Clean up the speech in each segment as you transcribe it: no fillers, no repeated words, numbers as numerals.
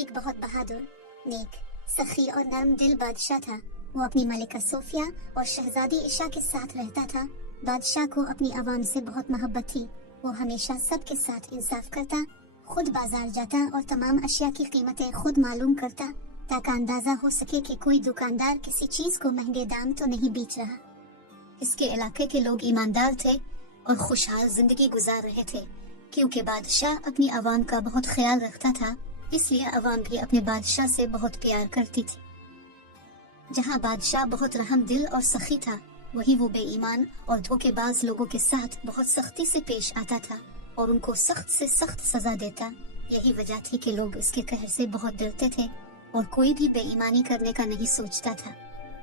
एक बहुत बहादुर, नेक, सखी और नरम दिल बादशाह था। वो अपनी मलिका सोफिया और शहजादी इशा के साथ रहता था। बादशाह को अपनी आवाम से बहुत मोहब्बत थी। वो हमेशा सबके साथ इंसाफ करता, खुद बाजार जाता और तमाम अशिया की कीमतें खुद मालूम करता, ताकि अंदाजा हो सके कि कोई दुकानदार किसी चीज को महंगे दाम तो नहीं बेच रहा। इसके इलाके के लोग ईमानदार थे और खुशहाल जिंदगी गुजार रहे थे, क्योंकि बादशाह अपनी आवाम का बहुत ख्याल रखता था। इसलिए आवाम भी अपने बादशाह से बहुत प्यार करती थी। जहाँ बादशाह बहुत रहम दिल और सखी था, वही वो बेईमान और धोखेबाज लोगों के साथ बहुत सख्ती से पेश आता था और उनको सख्त से सख्त सजा देता। यही वजह थी कि लोग इसके कहर से बहुत डरते थे और कोई भी बेईमानी करने का नहीं सोचता था।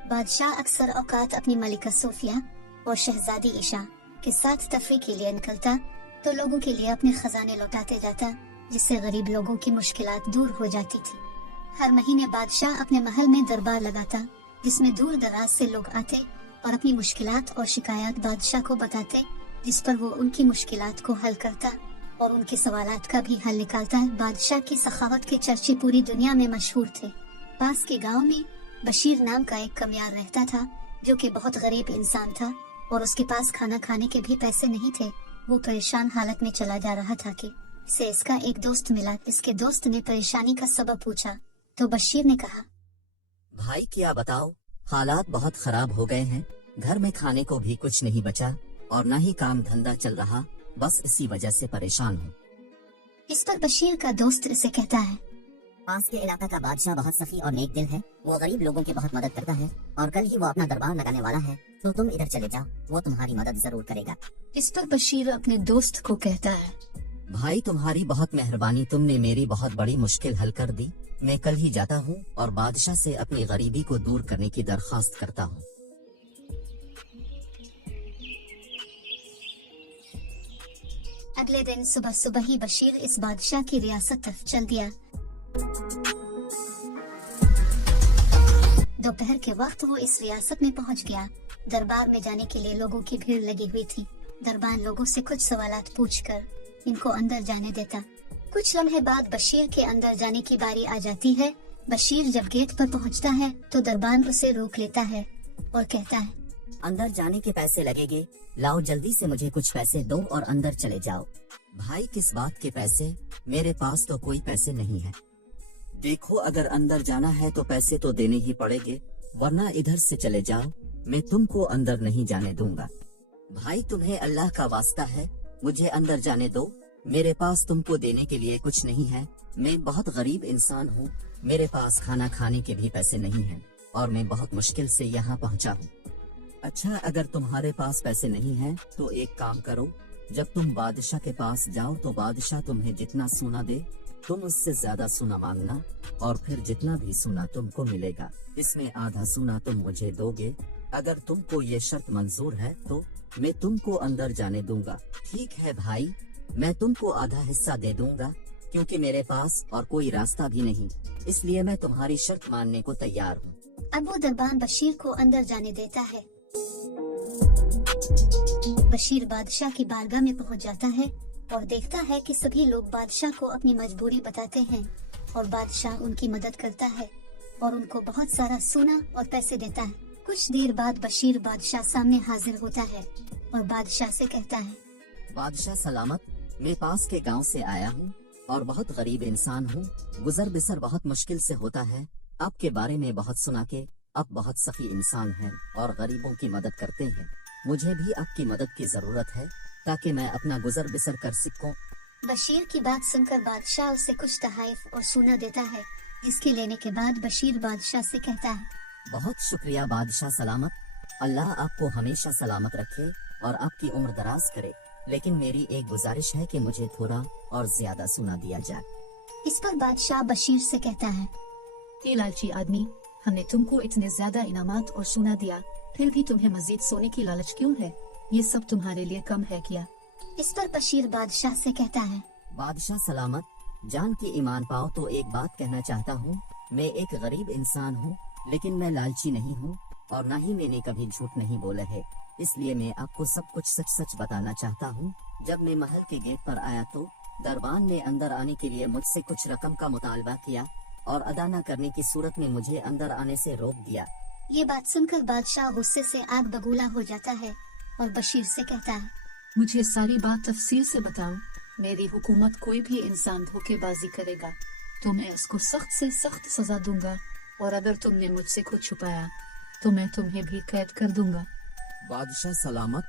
बादशाह अक्सर औकात अपनी मलिका सोफिया और शहजादी इशा के साथ तफरीह के लिए निकलता तो लोगों के लिए अपने खजाने लौटाते जाता, जिससे गरीब लोगों की मुश्किलात दूर हो जाती थी। हर महीने बादशाह अपने महल में दरबार लगाता, जिसमें दूर दराज से लोग आते और अपनी मुश्किलात और शिकायत बादशाह को बताते, जिस पर वो उनकी मुश्किलात को हल करता और उनके सवालात का भी हल निकालता। बादशाह की सखावत के चर्चे पूरी दुनिया में मशहूर थे। पास के गांव में बशीर नाम का एक कमियार रहता था, जो कि बहुत गरीब इंसान था और उसके पास खाना खाने के भी पैसे नहीं थे। वो परेशान हालत में चला जा रहा था कि इसे इसका एक दोस्त मिला। इसके दोस्त ने परेशानी का सबब पूछा तो बशीर ने कहा, भाई क्या बताओ, हालात बहुत खराब हो गए हैं। घर में खाने को भी कुछ नहीं बचा और न ही काम धंधा चल रहा, बस इसी वजह से परेशान हूँ। इस पर बशीर का दोस्त इसे कहता है, पास के इलाका का बादशाह बहुत सखी और नेक दिल है। वो गरीब लोगों की बहुत मदद करता है और कल ही वो अपना दरबार लगाने वाला है, तो तुम इधर चले जाओ, वो तुम्हारी मदद जरूर करेगा। इस पर बशीर अपने दोस्त को कहता है, भाई तुम्हारी बहुत मेहरबानी, तुमने मेरी बहुत बड़ी मुश्किल हल कर दी। मैं कल ही जाता हूँ और बादशाह से अपनी गरीबी को दूर करने की दरख्वास्त करता हूँ। अगले दिन सुबह सुबह ही बशीर इस बादशाह की रियासत तरफ चल दिया। दोपहर के वक्त वो इस रियासत में पहुंच गया। दरबार में जाने के लिए लोगों की भीड़ लगी हुई थी। दरबार लोगों से कुछ सवालात पूछकर इनको अंदर जाने देता। कुछ लम्हे बाद बशीर के अंदर जाने की बारी आ जाती है। बशीर जब गेट पर पहुंचता है तो दरबार उसे रोक लेता है और कहता है, अंदर जाने के पैसे लगेंगे, लाओ जल्दी से मुझे कुछ पैसे दो और अंदर चले जाओ। भाई किस बात के पैसे, मेरे पास तो कोई पैसे नहीं है। देखो अगर अंदर जाना है तो पैसे तो देने ही पड़ेंगे, वरना इधर से चले जाओ, मैं तुमको अंदर नहीं जाने दूंगा। भाई तुम्हें अल्लाह का वास्ता है, मुझे अंदर जाने दो, मेरे पास तुमको देने के लिए कुछ नहीं है। मैं बहुत गरीब इंसान हूँ, मेरे पास खाना खाने के भी पैसे नहीं हैं और मैं बहुत मुश्किल से यहाँ पहुँचा हूँ। अच्छा अगर तुम्हारे पास पैसे नहीं हैं तो एक काम करो, जब तुम बादशाह के पास जाओ तो बादशाह तुम्हें जितना सोना दे तुम उससे ज्यादा सोना मांगना और फिर जितना भी सोना तुमको मिलेगा इसमें आधा सोना तुम मुझे दोगे। अगर तुमको ये शर्त मंजूर है तो मैं तुमको अंदर जाने दूंगा। ठीक है भाई, मैं तुमको आधा हिस्सा दे दूंगा, क्योंकि मेरे पास और कोई रास्ता भी नहीं, इसलिए मैं तुम्हारी शर्त मानने को तैयार हूँ। अब वो दरबान बशीर को अंदर जाने देता है। बशीर बादशाह की बारगाह में पहुंच जाता है और देखता है कि सभी लोग बादशाह को अपनी मजबूरी बताते हैं और बादशाह उनकी मदद करता है और उनको बहुत सारा सोना और पैसे देता है। कुछ देर बाद बशीर बादशाह सामने हाजिर होता है और बादशाह से कहता है, बादशाह सलामत, मैं पास के गांव से आया हूँ और बहुत गरीब इंसान हूँ। गुजर बसर बहुत मुश्किल से होता है। आपके बारे में बहुत सुना के आप बहुत सखी इंसान हैं और गरीबों की मदद करते हैं। मुझे भी आपकी मदद की जरूरत है ताकि मैं अपना गुजर बसर कर सकूं। बशीर की बात सुनकर बादशाह उसे कुछ तहाइफ और सोना देता है, जिसके लेने के बाद बशीर बादशाह से कहता है, बहुत शुक्रिया बादशाह सलामत, अल्लाह आपको हमेशा सलामत रखे और आपकी उम्र दराज करे, लेकिन मेरी एक गुजारिश है कि मुझे थोड़ा और ज्यादा सोना दिया जाए। इस पर बादशाह बशीर से कहता है, ये लालची आदमी, हमने तुमको इतने ज्यादा इनामात और सोना दिया, फिर भी तुम्हें मजीद सोने की लालच क्यों है? ये सब तुम्हारे लिए कम है क्या? इस पर बशीर बादशाह से कहता है, बादशाह सलामत, जान की ईमान पाओ तो एक बात कहना चाहता हूँ। मैं एक गरीब इंसान हूँ, लेकिन मैं लालची नहीं हूँ और न ही मैंने कभी झूठ नहीं बोला है, इसलिए मैं आपको सब कुछ सच सच बताना चाहता हूँ। जब मैं महल के गेट पर आया तो दरबान ने अंदर आने के लिए मुझसे कुछ रकम का मुतालबा किया, और अदा न करने की सूरत में मुझे अंदर आने से रोक दिया। ये बात सुनकर बादशाह गुस्से से आग बबूला हो जाता है और बशीर से कहता है, मुझे सारी बात तफसील से बताओ। मेरी हुकूमत कोई भी इंसान धोखेबाजी करेगा तो मैं उसको सख्त से सख्त सजा दूंगा, और अगर तुमने मुझसे कुछ छुपाया तो मैं तुम्हें भी कैद कर दूंगा। बादशाह सलामत,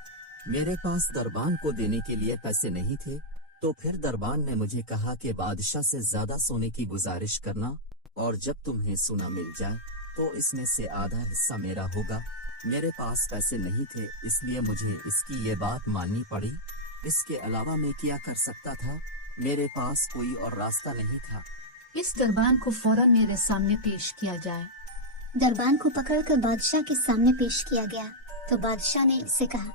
मेरे पास दरबान को देने के लिए पैसे नहीं थे, तो फिर दरबान ने मुझे कहा कि बादशाह से ज्यादा सोने की गुजारिश करना, और जब तुम्हें सोना मिल जाए तो इसमें से आधा हिस्सा मेरा होगा। मेरे पास पैसे नहीं थे, इसलिए मुझे इसकी ये बात माननी पड़ी। इसके अलावा मैं क्या कर सकता था? मेरे पास कोई और रास्ता नहीं था। इस दरबान को फौरन मेरे सामने पेश किया जाए। दरबान को पकड़कर बादशाह के सामने पेश किया गया तो बादशाह ने इससे कहा,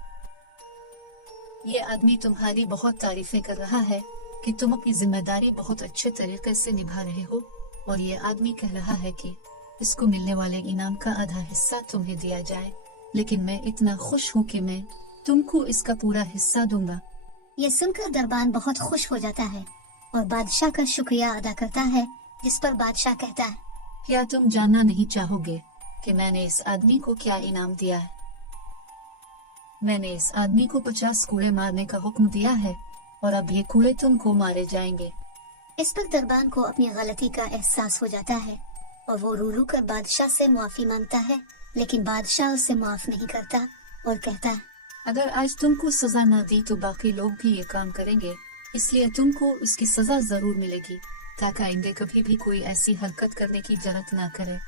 ये आदमी तुम्हारी बहुत तारीफें कर रहा है कि तुम अपनी जिम्मेदारी बहुत अच्छे तरीके से निभा रहे हो, और ये आदमी कह रहा है कि इसको मिलने वाले इनाम का आधा हिस्सा तुम्हें दिया जाए, लेकिन मैं इतना खुश हूँ कि मैं तुमको इसका पूरा हिस्सा दूंगा। यह सुनकर दरबान बहुत खुश हो जाता है और बादशाह का शुक्रिया अदा करता है, जिस पर बादशाह कहता है, क्या तुम जानना नहीं चाहोगे कि मैंने इस आदमी को क्या इनाम दिया है? मैंने इस आदमी को 50 कूड़े मारने का हुक्म दिया है, और अब ये कूड़े तुमको मारे जाएंगे। इस पर दरबान को अपनी गलती का एहसास हो जाता है और वो रो रो कर बादशाह से माफी मांगता है, लेकिन बादशाह उसे माफ नहीं करता और कहता है, अगर आज तुमको सजा न दी तो बाकी लोग भी ये काम करेंगे, इसलिए तुमको इसकी सजा जरूर मिलेगी, ताकि आइंदे कभी भी कोई ऐसी हरकत करने की जरूरत न करे।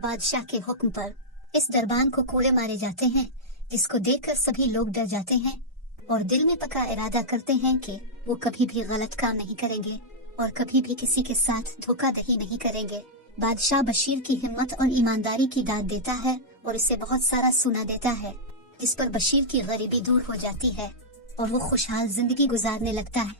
बादशाह के हुक्म पर इस दरबान को कोड़े मारे जाते हैं, जिसको देखकर सभी लोग डर जाते हैं और दिल में पक्का इरादा करते हैं कि वो कभी भी गलत काम नहीं करेंगे और कभी भी किसी के साथ धोखाधड़ी नहीं करेंगे। बादशाह बशीर की हिम्मत और ईमानदारी की दाद देता है और इसे बहुत सारा सोना देता है, जिस पर बशीर की गरीबी दूर हो जाती है और वो खुशहाल जिंदगी गुजारने लगता है।